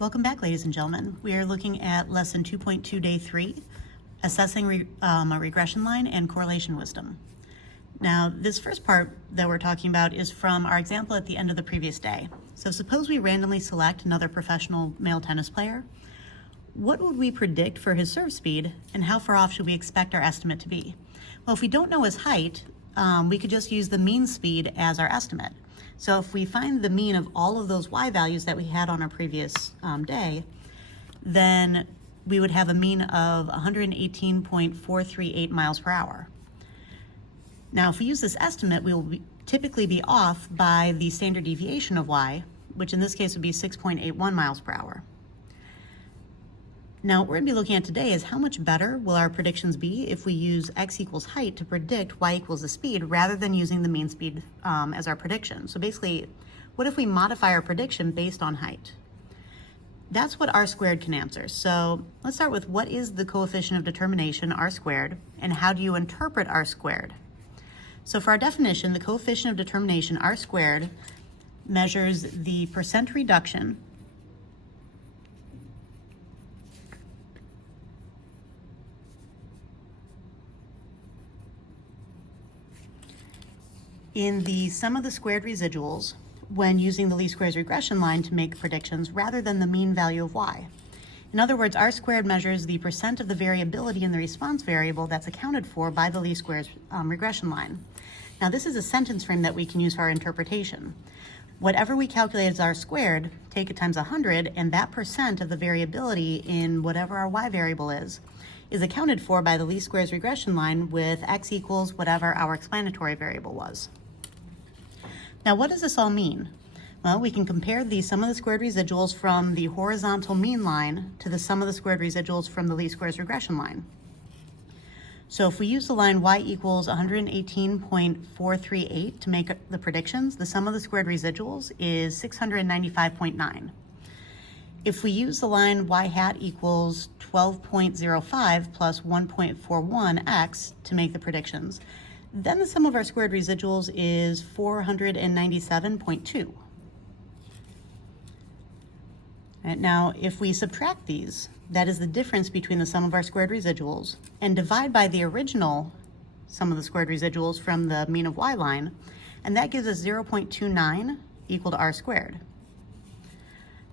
Welcome back, ladies and gentlemen. We are looking at lesson 2.2, day 3, assessing a regression line and correlation wisdom. Now, this first part that we're talking about is from our example at the end of the previous day. So suppose we randomly select another professional male tennis player. What would we predict for his serve speed, and how far off should we expect our estimate to be? Well, if we don't know his height, we could just use the mean speed as our estimate. So if we find the mean of all of those y values that we had on our previous day, then we would have a mean of 118.438 miles per hour. Now, if we use this estimate, we will typically be off by the standard deviation of y, which in this case would be 6.81 miles per hour. Now, what we're going to be looking at today is how much better will our predictions be if we use x equals height to predict y equals the speed rather than using the mean speed as our prediction. So basically, what if we modify our prediction based on height? That's what r squared can answer. So let's start with what is the coefficient of determination, r squared, and how do you interpret r squared? So for our definition, the coefficient of determination, r squared, measures the percent reduction in the sum of the squared residuals when using the least squares regression line to make predictions rather than the mean value of y. In other words, r squared measures the percent of the variability in the response variable that's accounted for by the least squares regression line. Now, this is a sentence frame that we can use for our interpretation. Whatever we calculate as r squared, take it times 100, and that percent of the variability in whatever our y variable is accounted for by the least squares regression line with x equals whatever our explanatory variable was. Now, what does this all mean? Well, we can compare the sum of the squared residuals from the horizontal mean line to the sum of the squared residuals from the least squares regression line. So if we use the line y equals 118.438 to make the predictions, the sum of the squared residuals is 695.9. If we use the line y hat equals 12.05 plus 1.41x to make the predictions, then the sum of our squared residuals is 497.2. Right, now, if we subtract these, that is the difference between the sum of our squared residuals, and divide by the original sum of the squared residuals from the mean of y line, and that gives us 0.29 equal to r squared.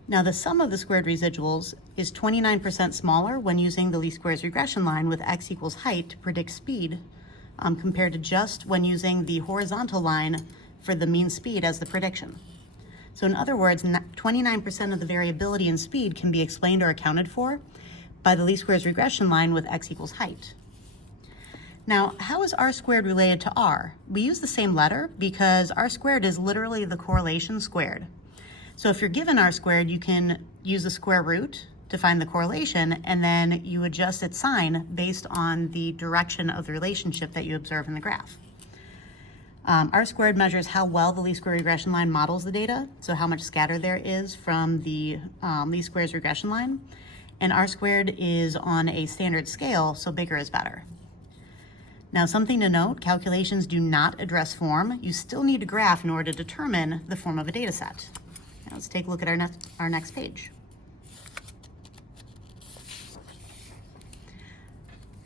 Now, the sum of the squared residuals is 29% smaller when using the least squares regression line with x equals height to predict speed, compared to just when using the horizontal line for the mean speed as the prediction. So in other words, 29% of the variability in speed can be explained or accounted for by the least squares regression line with x equals height. Now, how is r squared related to r? We use the same letter because r squared is literally the correlation squared. So if you're given r squared, you can use the square root to find the correlation, and then you adjust its sign based on the direction of the relationship that you observe in the graph. R squared measures how well the least square regression line models the data, so how much scatter there is from the least squares regression line, and r squared is on a standard scale, so bigger is better. Now, something to note, calculations do not address form. You still need a graph in order to determine the form of a data set. Now, let's take a look at our next page.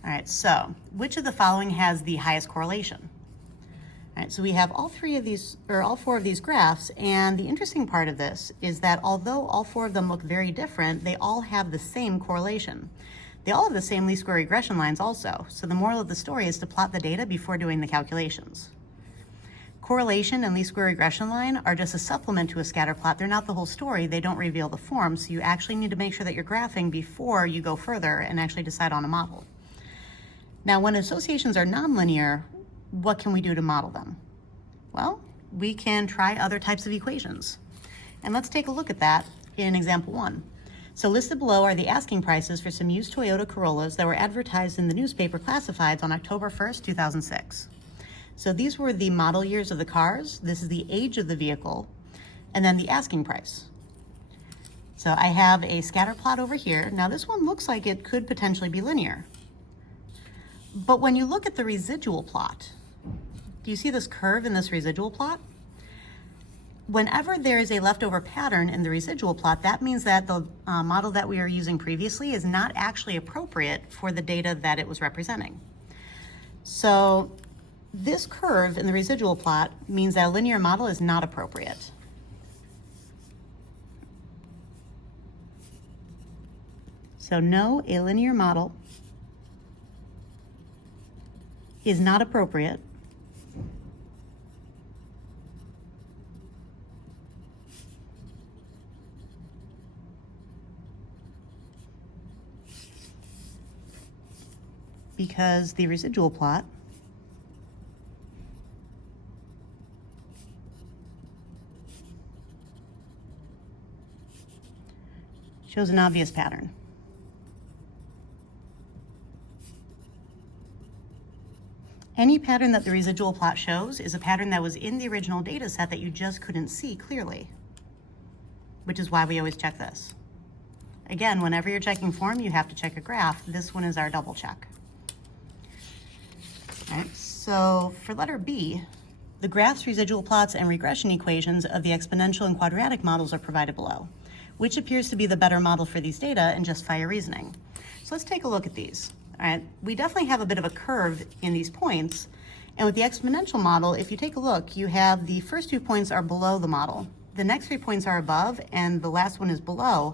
All right, so which of the following has the highest correlation? All right, so we have all four of these graphs, and the interesting part of this is that although all four of them look very different, they all have the same correlation. They all have the same least square regression lines also, so the moral of the story is to plot the data before doing the calculations. Correlation and least square regression line are just a supplement to a scatter plot. They're not the whole story. They don't reveal the form, so you actually need to make sure that you're graphing before you go further and actually decide on a model. Now, when associations are nonlinear, what can we do to model them? Well, we can try other types of equations. And let's take a look at that in example 1. So listed below are the asking prices for some used Toyota Corollas that were advertised in the newspaper Classifieds on October 1st, 2006. So these were the model years of the cars, this is the age of the vehicle, and then the asking price. So I have a scatter plot over here. Now this one looks like it could potentially be linear. But when you look at the residual plot, do you see this curve in this residual plot? whenever there is a leftover pattern in the residual plot, that means that the model that we were using previously is not actually appropriate for the data that it was representing. So this curve in the residual plot means that a linear model is not appropriate. So no, a linear model is not appropriate because the residual plot shows an obvious pattern. Any pattern that the residual plot shows is a pattern that was in the original data set that you just couldn't see clearly, which is why we always check this. Again, whenever you're checking form, you have to check a graph. This one is our double check. All right, so for letter B, the graphs, residual plots, and regression equations of the exponential and quadratic models are provided below. Which appears to be the better model for these data and justify your reasoning? So let's take a look at these. All right, we definitely have a bit of a curve in these points. And with the exponential model, if you take a look, you have the first 2 points are below the model. The next 3 points are above, and the last one is below.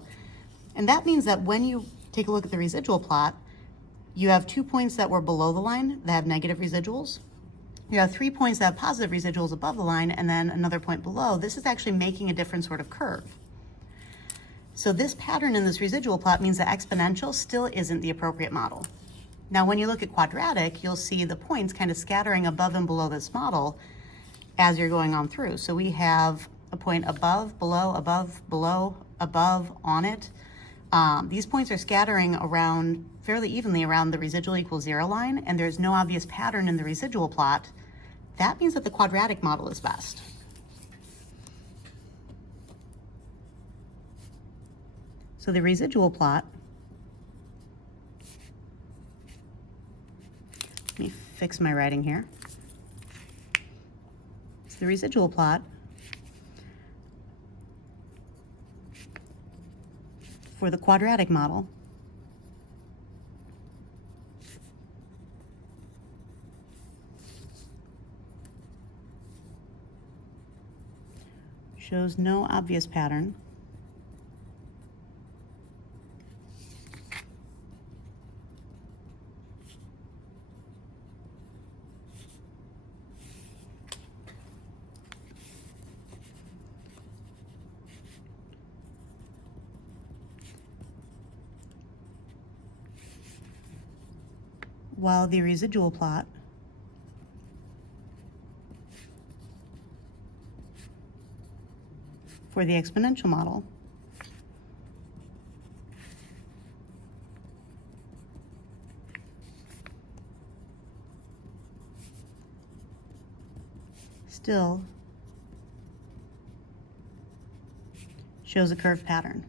And that means that when you take a look at the residual plot, you have 2 points that were below the line that have negative residuals. You have 3 points that have positive residuals above the line, and then another point below. This is actually making a different sort of curve. So this pattern in this residual plot means that exponential still isn't the appropriate model. Now, when you look at quadratic, you'll see the points kind of scattering above and below this model as you're going on through. So we have a point above, below, above, on it. These points are scattering around fairly evenly around the residual equals 0 line, and there's no obvious pattern in the residual plot. That means that the quadratic model is best. So the residual plot, let me fix my writing here. So the residual plot for the quadratic model shows no obvious pattern while the residual plot for the exponential model still shows a curved pattern.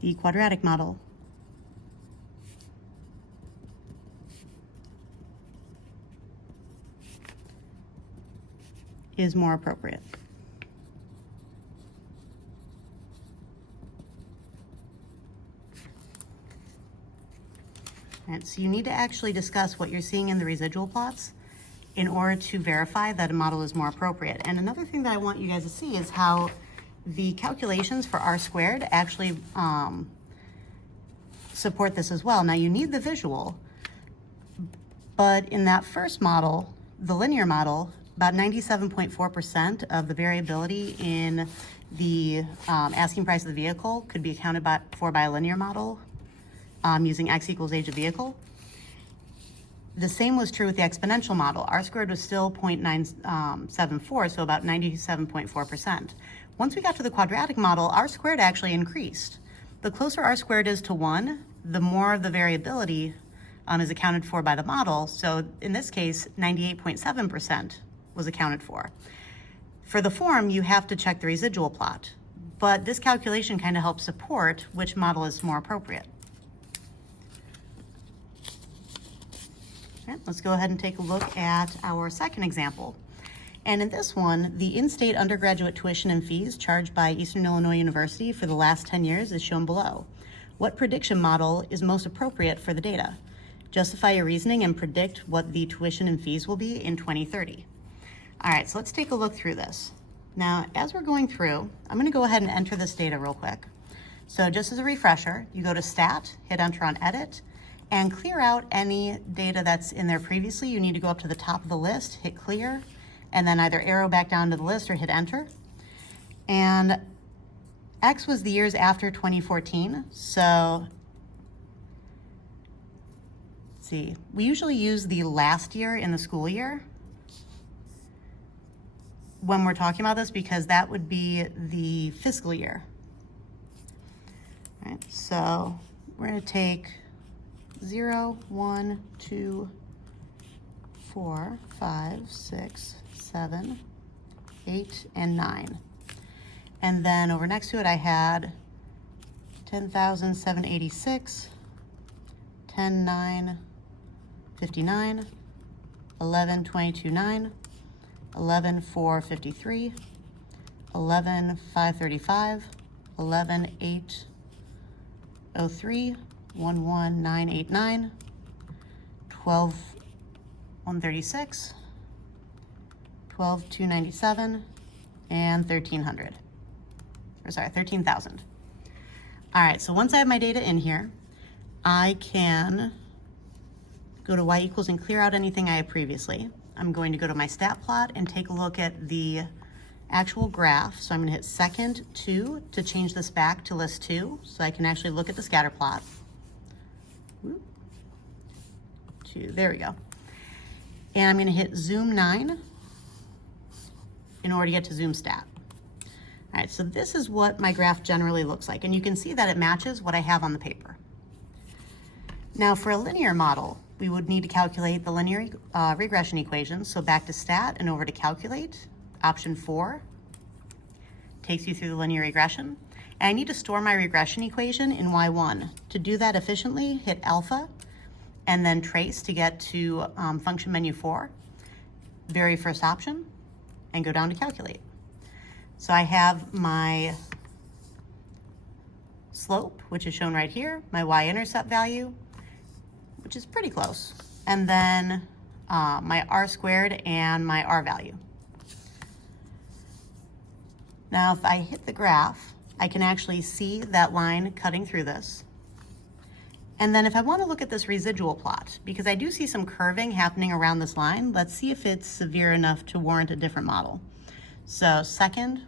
The quadratic model is more appropriate. And so you need to actually discuss what you're seeing in the residual plots in order to verify that a model is more appropriate. And another thing that I want you guys to see is how the calculations for R squared actually support this as well. Now you need the visual, but in that first model, the linear model, about 97.4% of the variability in the asking price of the vehicle could be accounted for by a linear model using x equals age of vehicle. The same was true with the exponential model. R squared was still 0.974, so about 97.4%. Once we got to the quadratic model, R squared actually increased. The closer R squared is to 1, the more of the variability is accounted for by the model. So in this case, 98.7% was accounted for. For the form, you have to check the residual plot, but this calculation kind of helps support which model is more appropriate. Okay, let's go ahead and take a look at our second example. And in this one, the in-state undergraduate tuition and fees charged by Eastern Illinois University for the last 10 years is shown below. What prediction model is most appropriate for the data? Justify your reasoning and predict what the tuition and fees will be in 2030. All right, so let's take a look through this. Now, as we're going through, I'm going to go ahead and enter this data real quick. So just as a refresher, you go to Stat, hit Enter on Edit, and clear out any data that's in there previously. You need to go up to the top of the list, hit Clear, and then either arrow back down to the list or hit Enter. And X was the years after 2014. So let's see, we usually use the last year in the school year when we're talking about this because that would be the fiscal year. All right, so we're going to take 0, 1, 2, 4, 5, 6, 7, 8, and 9. And then over next to it, I had 10,786, 10,9, 59, 11, 22, 9, 11, 4, 53, 11, 535, 11, 8, 03, 11, 989, 12, 136, 12, 297, and 1300. Or sorry, 13,000. All right, so once I have my data in here, I can go to y equals and clear out anything I had previously. I'm going to go to my stat plot and take a look at the actual graph. So I'm going to hit second 2 to change this back to list 2 so I can actually look at the scatter plot. 2, there we go. And I'm going to hit zoom 9 in order to get to zoom stat. All right, so this is what my graph generally looks like, and you can see that it matches what I have on the paper. Now for a linear model, we would need to calculate the linear regression equations. So back to stat and over to calculate. Option 4 takes you through the linear regression. And I need to store my regression equation in Y1. To do that efficiently, hit alpha and then trace to get to function menu 4, very first option, and go down to calculate. So I have my slope, which is shown right here, my y-intercept value, which is pretty close, and then my r squared and my r value. Now if I hit the graph, I can actually see that line cutting through this. And then if I want to look at this residual plot, because I do see some curving happening around this line, let's see if it's severe enough to warrant a different model. So second,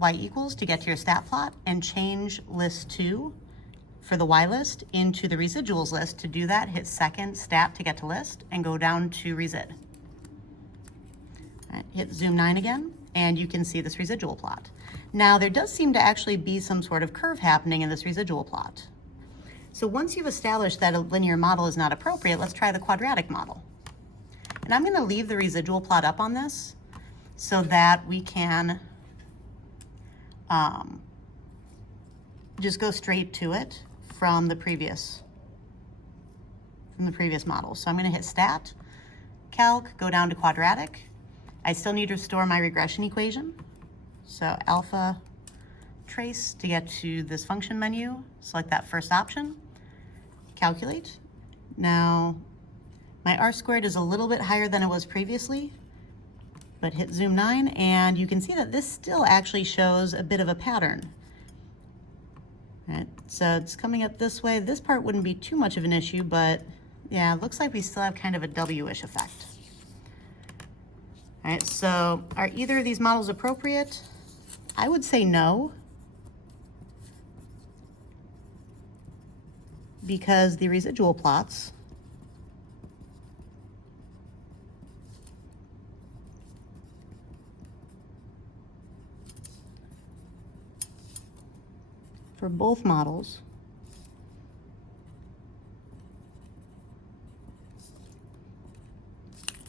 y equals to get to your stat plot and change list 2 for the y list into the residuals list. To do that, hit second stat to get to list and go down to resid. All right, hit zoom 9 again and you can see this residual plot. Now there does seem to actually be some sort of curve happening in this residual plot. So once you've established that a linear model is not appropriate, let's try the quadratic model. And I'm going to leave the residual plot up on this so that we can just go straight to it from the previous model. So I'm going to hit stat, calc, go down to quadratic. I still need to store my regression equation. So alpha trace to get to this function menu, select that first option, calculate. Now my r squared is a little bit higher than it was previously, but hit zoom 9 and you can see that this still actually shows a bit of a pattern. All right, so it's coming up this way. This part wouldn't be too much of an issue, but yeah, it looks like we still have kind of a W-ish effect. All right, so are either of these models appropriate? I would say no, because the residual plots for both models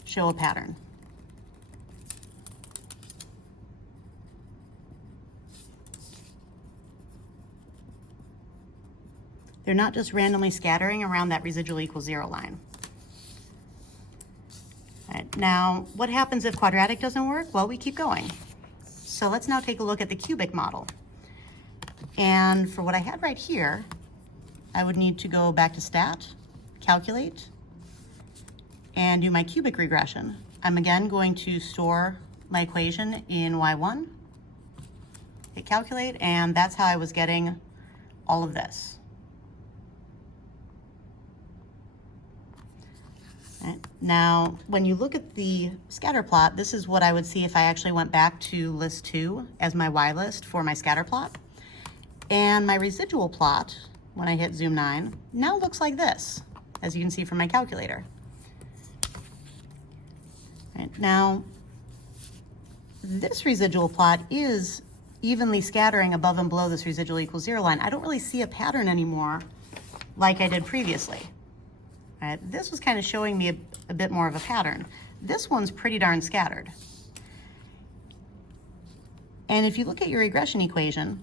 show a pattern. They're not just randomly scattering around that residual equals 0 line. Right, now, what happens if quadratic doesn't work? Well, we keep going. So let's now take a look at the cubic model. And for what I had right here, I would need to go back to Stat, Calculate, and do my cubic regression. I'm again going to store my equation in Y1, hit Calculate, and that's how I was getting all of this. Right. Now, when you look at the scatter plot, this is what I would see if I actually went back to list 2 as my Y list for my scatter plot. And my residual plot, when I hit zoom 9, now looks like this, as you can see from my calculator. Right. Now, this residual plot is evenly scattering above and below this residual equals 0 line. I don't really see a pattern anymore like I did previously. Right. This was kind of showing me a bit more of a pattern. This one's pretty darn scattered. And if you look at your regression equation,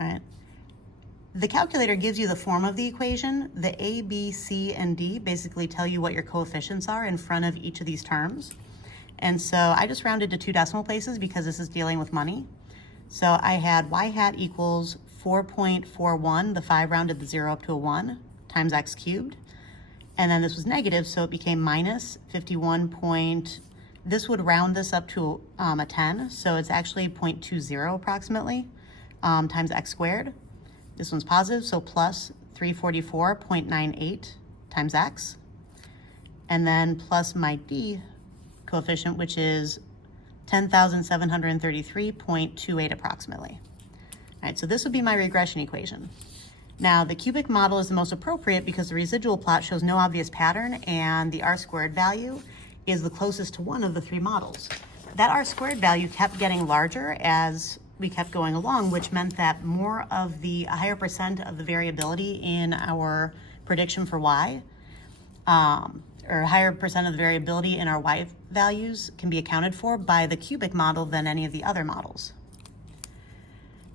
right, the calculator gives you the form of the equation. The A, B, C, and D basically tell you what your coefficients are in front of each of these terms. And so I just rounded to 2 decimal places because this is dealing with money. So I had y hat equals 4.41, the 5 rounded the 0 up to a 1, times x cubed. And then this was negative, so it became minus 51. This would round this up to a 10, so it's actually 0.20 approximately, times x squared. This one's positive, so plus 344.98 times x. And then plus my d coefficient, which is 10,733.28 approximately. All right, so this would be my regression equation. Now, the cubic model is the most appropriate because the residual plot shows no obvious pattern and the r-squared value is the closest to one of the 3 models. That r-squared value kept getting larger as we kept going along, which meant that more of a higher percent of the variability in our prediction for y, or higher percent of the variability in our y values can be accounted for by the cubic model than any of the other models.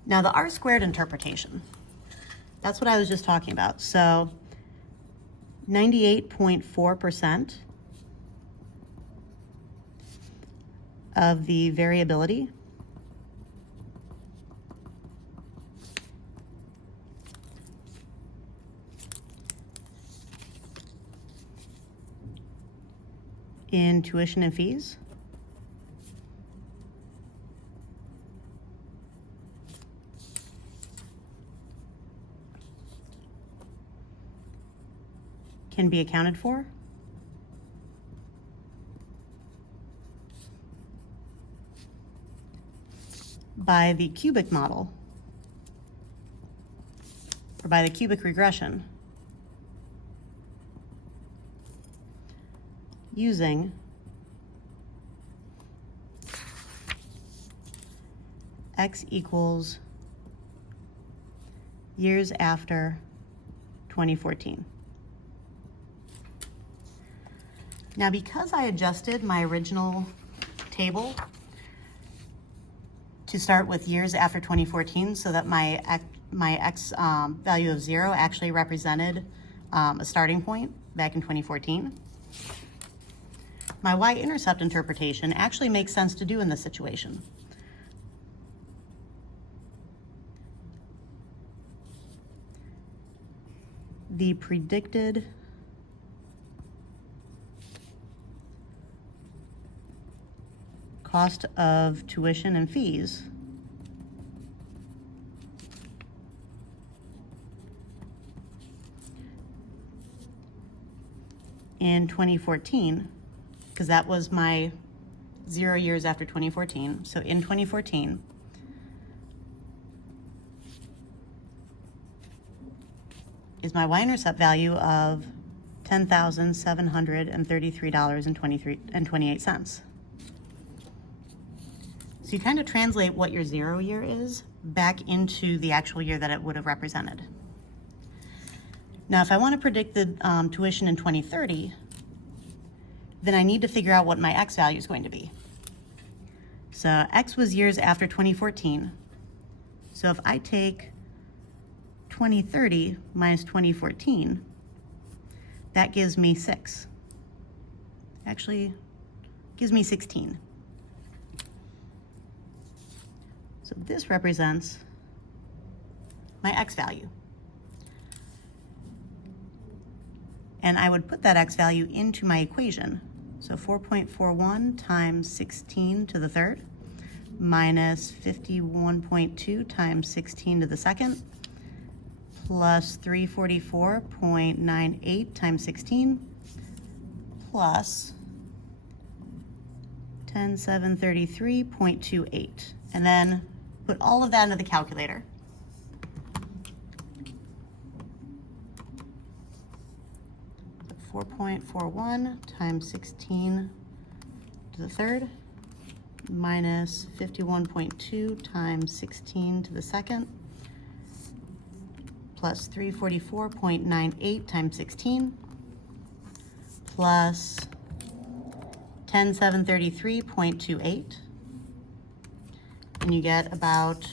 Now, the r-squared interpretation. That's what I was just talking about. So 98.4% of the variability in tuition and fees can be accounted for by the cubic model, or by the cubic regression, using x equals years after 2014. Now, because I adjusted my original table to start with years after 2014 so that my x value of 0 actually represented a starting point back in 2014, my y-intercept interpretation actually makes sense to do in this situation. The predicted cost of tuition and fees in 2014, because that was my 0 years after 2014. So in 2014, is my y-intercept value of $10,733.28. So you kind of translate what your 0 year is back into the actual year that it would have represented. Now, if I want to predict the tuition in 2030, then I need to figure out what my x value is going to be. So x was years after 2014. So if I take 2030 minus 2014, that gives me 6. Actually, gives me 16. So this represents my x value. And I would put that x value into my equation. So 4.41 times 16 to the third minus 51.2 times 16 to the second plus 344.98 times 16 plus 10733.28. And then put all of that into the calculator. So 4.41 times 16 to the third minus 51.2 times 16 to the second plus 344.98 times 16 plus 10733.28, and you get about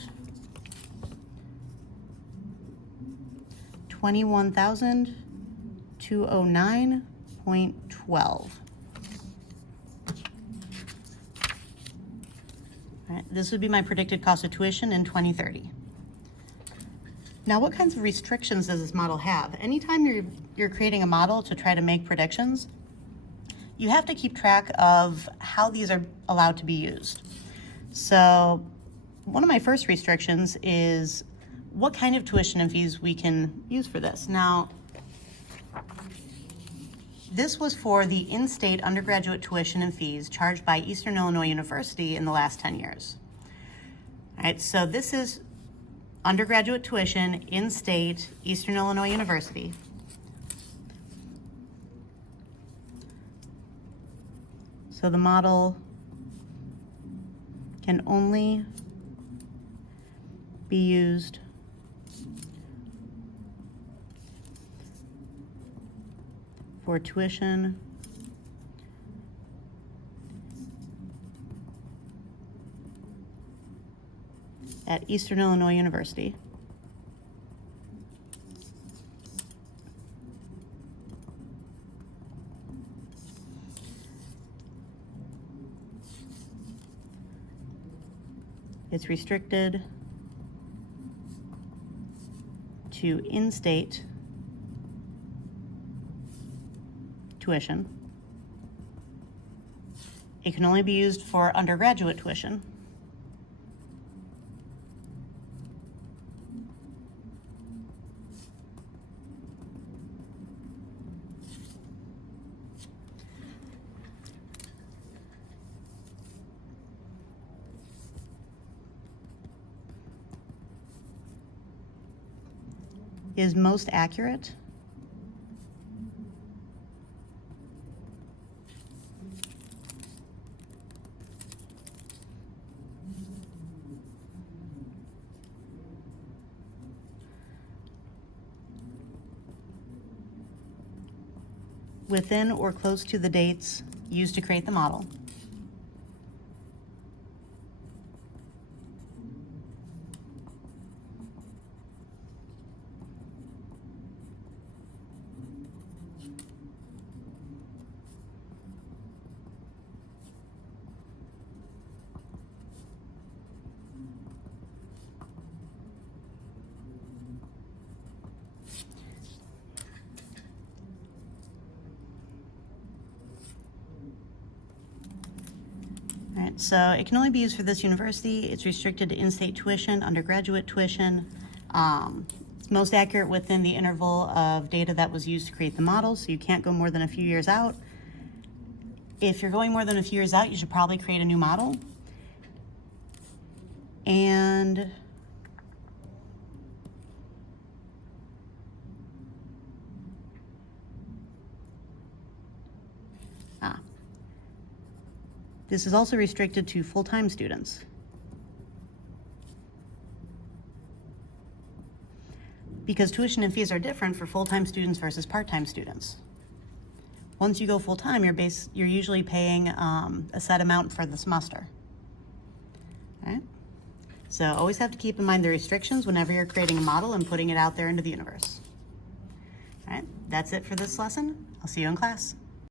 21,209.12. This would be my predicted cost of tuition in 2030. Now, what kinds of restrictions does this model have? Anytime you're creating a model to try to make predictions, you have to keep track of how these are allowed to be used. So one of my first restrictions is what kind of tuition and fees we can use for this. Now, this was for the in-state undergraduate tuition and fees charged by Eastern Illinois University in the last 10 years. All right, so this is undergraduate tuition in-state Eastern Illinois University. So the model can only be used for tuition at Eastern Illinois University. It's restricted to in-state tuition. It can only be used for undergraduate tuition. Is most accurate within or close to the dates used to create the model. All right, so it can only be used for this university. It's restricted to in-state tuition, undergraduate tuition. It's most accurate within the interval of data that was used to create the model, so you can't go more than a few years out. If you're going more than a few years out, you should probably create a new model. And this is also restricted to full-time students. Because tuition and fees are different for full-time students versus part-time students. Once you go full-time, you're usually paying a set amount for the semester. All right? So always have to keep in mind the restrictions whenever you're creating a model and putting it out there into the universe. All right, that's it for this lesson. I'll see you in class.